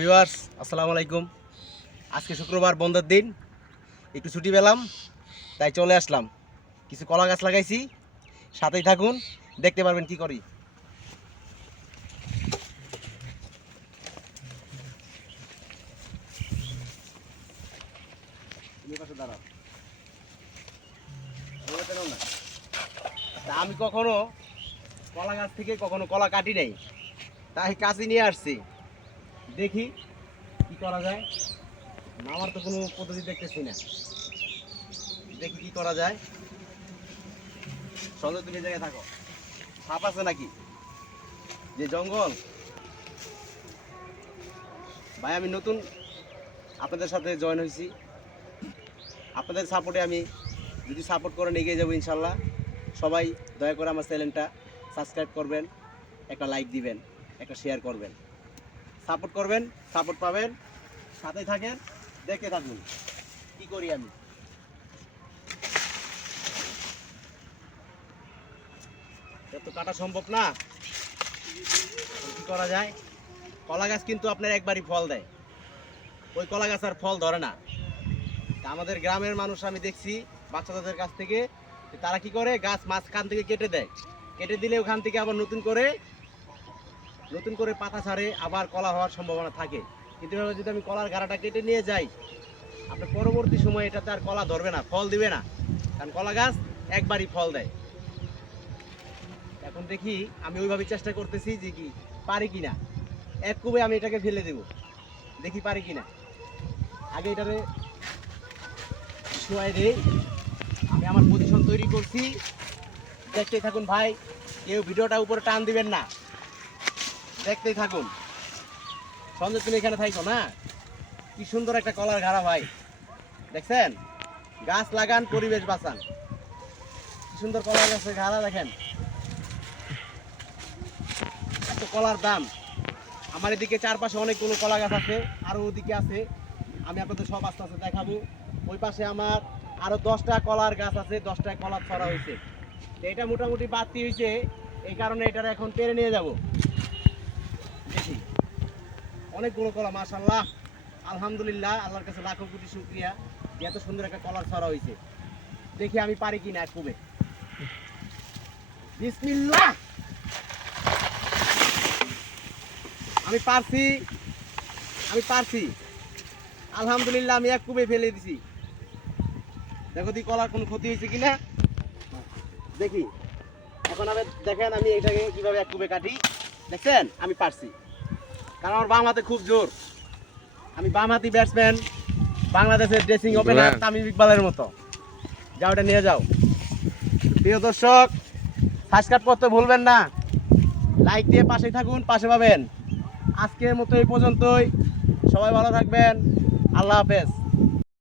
Viewers আসসালামু আলাইকুম। আজকে শুক্রবার বন্ধের দিন, একটু ছুটি পেলাম তাই চলে আসলাম। কিছু কলা গাছ লাগাইছি, সাথেই থাকুন, দেখতে পারবেন কি করি। আমি কখনো কলা গাছ থেকে কখনো কলা কাটি নাই, তাই কাছে নিয়ে আসছি, দেখি কি করা যায়। আমার তো কোনো পদ্ধতি দেখতেছি না, দেখি কি করা যায়। সঙ্গে তুমি জায়গায় থাকো, সাপ আছে নাকি? যে জঙ্গল ভাই, আমি নতুন আপনাদের সাথে জয়েন হয়েছি। আপনাদের সাপোর্টে আমি যদি সাপোর্ট করেন এগিয়ে যাবো ইনশাল্লাহ। সবাই দয়া করে আমার চ্যানেলটা সাবস্ক্রাইব করবেন, একটা লাইক দিবেন, একটা শেয়ার করবেন, সাপোর্ট করবেন, সাপোর্ট পাবেন। সাথেই থাকেন, দেখে থাকুন কি করি আমি। তো কাটা সম্ভব না, কি করা যায়। কলা গাছ কিন্তু আপনার একবারই ফল দেয়, ওই কলা গাছ আর ফল ধরে না। আমাদের গ্রামের মানুষ আমি দেখছি বাচ্চাদের কাছ থেকে, তারা কি করে, গাছ মাঝখান থেকে কেটে দেয়, কেটে দিলে ওখান থেকে আবার নতুন করে পাতা ছাড়ে, আবার কলা হওয়ার সম্ভাবনা থাকে। কিন্তু এভাবে যদি আমি কলার গাড়াটা কেটে নিয়ে যাই, আপনার পরবর্তী সময় এটাতে আর কলা ধরবে না, ফল দিবে না, কারণ কলা গাছ একবারই ফল দেয়। এখন দেখি আমি ওইভাবে চেষ্টা করতেছি যে কি পারি কিনা। এক কুবে আমি এটাকে ফেলে দেব, দেখি পারি কিনা। আগে এটারে শোয়াই দেই, আমি আমার পজিশন তৈরি করছি, দেখতেই থাকুন ভাই। কেউ ভিডিওটা উপরে টান দিবেন না, দেখতেই থাকুন। সঞ্জয় তুমি এখানে থাকো না, কি সুন্দর একটা কলার ঘাড়া ভাই, দেখছেন? গাছ লাগান, পরিবেশ বাঁচান। কি সুন্দর কলার গাছের ঘাড়া দেখেন, এত কলার দাম। আমার এদিকে চারপাশে অনেকগুলো কলা গাছ আছে, আরো ওদিকে আছে, আমি আপনাদের সব আস্তে আস্তে দেখাবো। ওই পাশে আমার আরো 10টা কলার গাছ আছে, 10টা কলার ছড়া হয়েছে। এটা মোটামুটি বাড়তি হয়েছে, এই কারণে এটার এখন পেরে নিয়ে যাব। দেখি অনেকগুলো কলা, মাশাআল্লাহ, আলহামদুলিল্লাহ, আল্লাহর কাছে লাখো কোটি শুকরিয়া যে এত সুন্দর একটা কলার ছড়া হয়েছে। দেখি আমি পারি কিনা এক কুবে। বিসমিল্লাহ, আমি পারছি, আলহামদুলিল্লাহ, আমি এক কুবে ফেলে দিছি। দেখো দি কলার কোনো ক্ষতি হয়েছে কিনা, দেখি। এখন আমি দেখেন আমি এটাকে কিভাবে এক কুবে কাটি, দেখছেন? আমি পারছি, কারণ আমার বাম হাতে খুব জোর। আমি বাম হাতি ব্যাটসম্যান, বাংলাদেশের ড্রেসিং ওপেনার তামিম ইকবালের মতো। যাও, ওটা নিয়ে যাও। প্রিয় দর্শক, সাবস্ক্রাইব করতে ভুলবেন না, লাইক দিয়ে পাশে থাকুন, পাশে পাবেন। আজকের মতো এই পর্যন্তই, সবাই ভালো থাকবেন, আল্লাহ হাফেজ।